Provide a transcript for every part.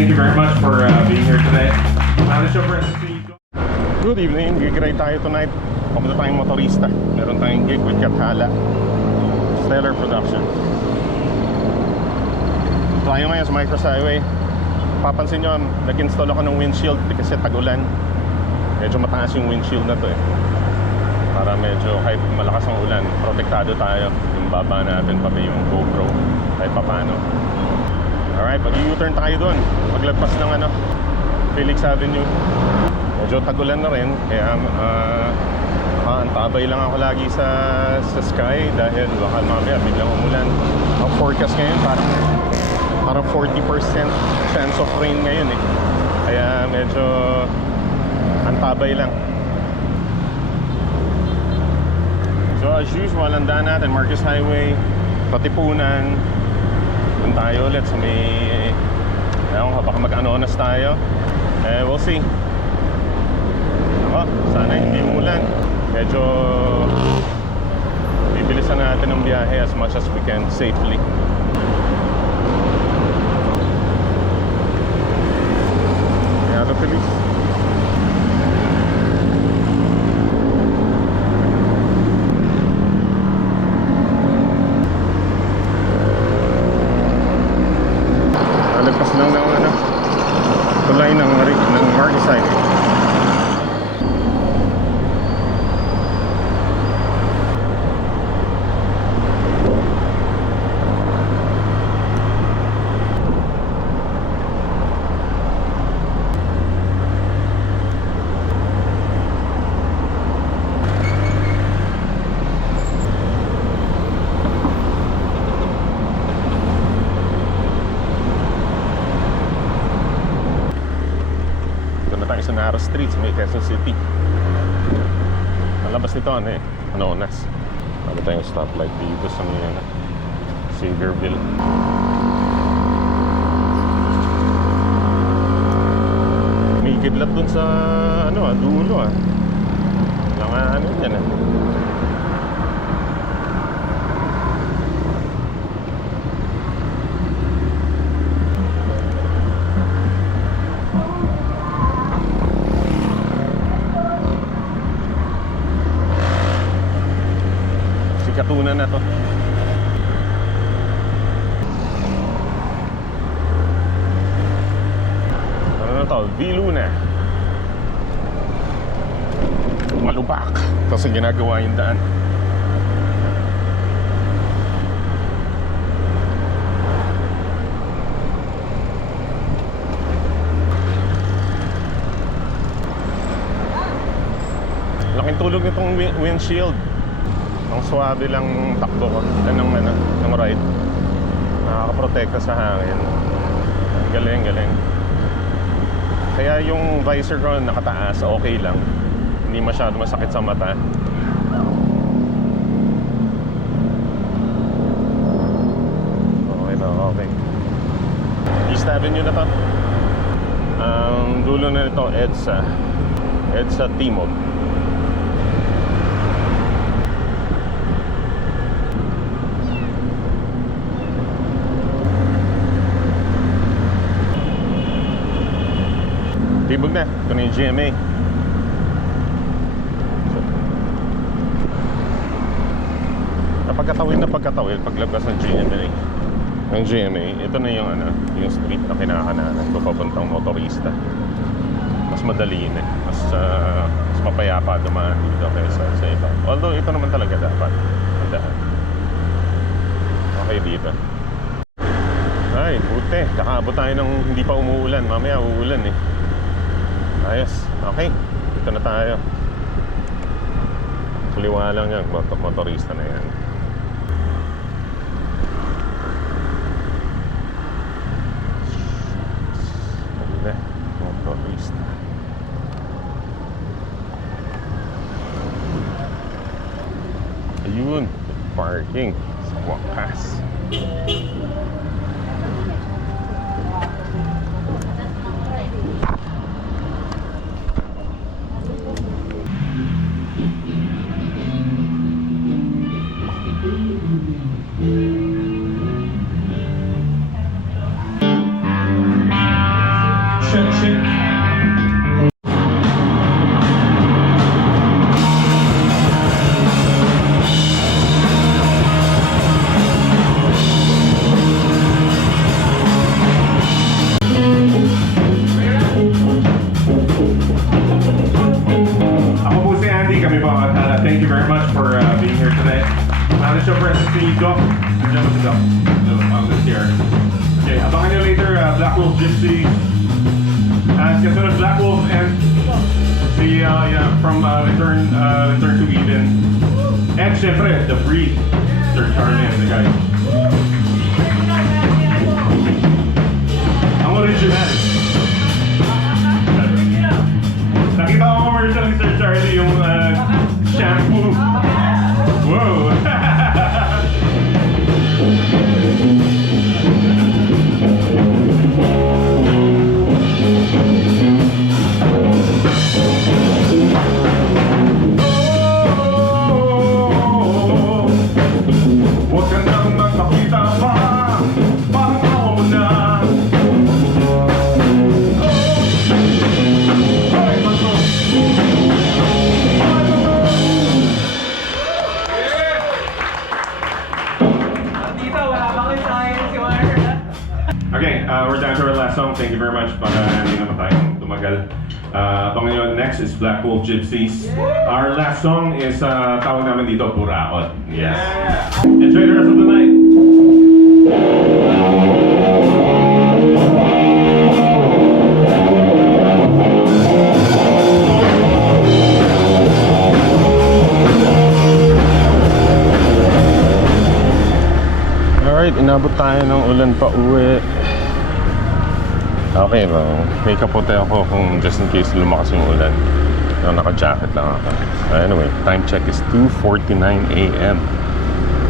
thank you very much for being here today. The show for Good evening, gig ride tayo tonight. Pumunta tayong motorista. Meron tayong gig with Kathala Stellar Production. Tayo ngayon sa Micros Highway. Papansin nyo, nag-install ako ng windshield kasi tag-ulan. Medyo mataas yung windshield na to eh. Para medyo kahit malakas ang ulan, protektado tayo. Yung baba natin, pati yung GoPro, kahit papano. Alright, mag-U-turn tayo doon. Paglagpas ng Felix Avenue. Medyo tag-ulan na rin. Kaya antabay lang ako lagi sa sky dahil baka mamaya biglang umulan. Ang forecast ngayon parang 40% chance of rain ngayon eh. Kaya medyo antabay lang. So as usual, ang daan natin, Marcos Highway, Patipunan. Doon tayo ulit sa may baka mag-anonas tayo. We'll see. Sana hindi umulan. Medyo bibilisan natin ang biyahe as much as we can safely. Kaya Felix. Alagpas lang ng tulay ng Marcos Highway. Sa Narrow Street, may Quezon City. Nalabas nito Anonas. Ano tayong stoplight dito sa may Saviorville. May kidlat dun sa dulo Lang yan Katunan na to. Ano na to? V-Luna. Malubak. Kasi ginagawa yung daan. Laking tulog nitong windshield. Ang suwabe lang takbo ko ng ride. Nakakaprotekta sa hangin. Galing. Kaya yung visor ko nakataas, okay lang. Hindi masyado masakit sa mata. Okay. East Avenue na to. Ang dulo na nito, EDSA Timog. Tibog na. Ito na yung GMA. Napagkatawid paglabas ng GMA. Ito na yung yung street na kinakananan ko papuntang motorista. Mas madali na. Mas mapayapa dumaan dito kaysa sa iba. Although ito naman talaga dapat daan. Okay dito. Ay, buti. Kakaabot tayo ng hindi pa umuulan. Mamaya uulan eh. Ayos, okay. Dito na tayo. Kaliwa lang yan, motorista na yan. Motorista. Ayun, parking sa wakas. much for being here today. The show for SSC, Doc. Nandiyan mo si Doc. This here. Okay, abangan nyo later, Black Wolf Gypsy. Kasunod Black Wolf and si, from Return to Eden. And syempre, The Breed. Sir Charlie and the guys. Ang original. Nakita ko commercial ni Sir Charlie yung shampoo. Wow! Huwag ka nang magpakita pa, parang ako mo na. Ay, bato! Dito, wala pa kayo sa akin si Warren. Okay, we're down to our last song. Thank you very much. Baka hindi naman tayong tumagal. Abangan nyo, next is Black Wolf Gypsies. Our last song is tawag namin dito, Burakot. Yes. Enjoy the rest of the night. Alright, inabot tayo ng ulan pa uwi. Okay lang, may kapote ako kung just in case lumakas yung ulan. Naka-jacket lang ako. Anyway, time check is 2:49 AM.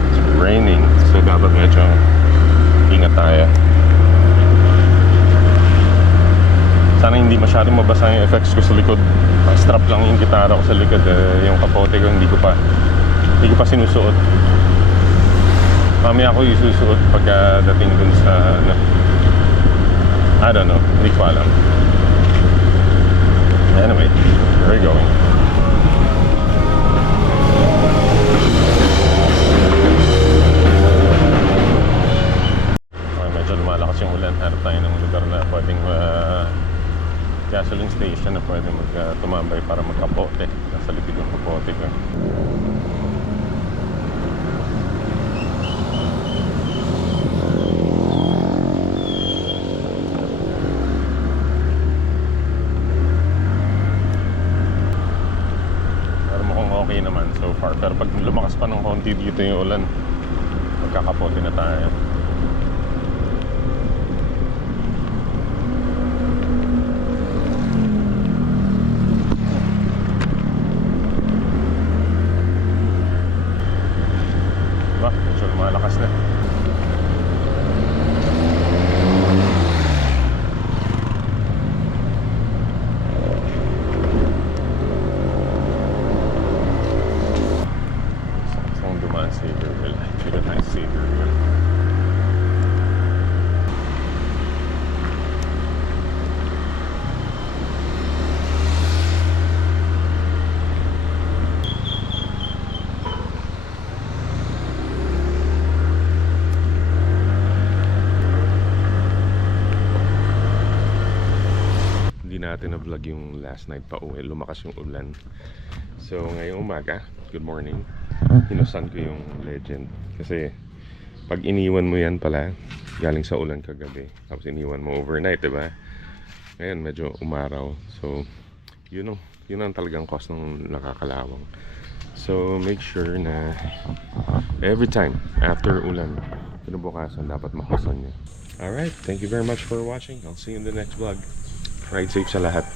It's raining, so dapat medyo ingat tayo. Sana hindi masyadong mabasa yung effects ko sa likod. Strap lang yung gitara ko sa likod. Yung kapote ko hindi ko pa sinusuot. Mamaya ako isusuot pagdating dun sa I don't know, hindi ko alam. Anyway, where are we going? Okay, medyo lumalakas yung ulan. Hanap tayo ng lugar na pwedeng gasoline station na pwedeng tumambay para magkapote. Nasa likod yung kapote ko. Okay naman so far, pero pag lumakas pa ng konti dito yung ulan, magkakapote na tayo. Diba? Medyo lumalakas na. Saverville. Dito tayo sa Saverville. Hindi natin na-vlog yung last night pa uwi. Lumakas yung ulan. So ngayong umaga, good morning. Inusan ko yung Legend kasi pag iniwan mo yan pala galing sa ulan kagabi tapos iniwan mo overnight, diba? Ngayon medyo umaraw, so yun ang talagang cost ng nakakalawang. So make sure na every time after ulan kinabukasan dapat makasan nyo. Alright, thank you very much for watching. I'll see you in the next vlog. Ride safe sa lahat.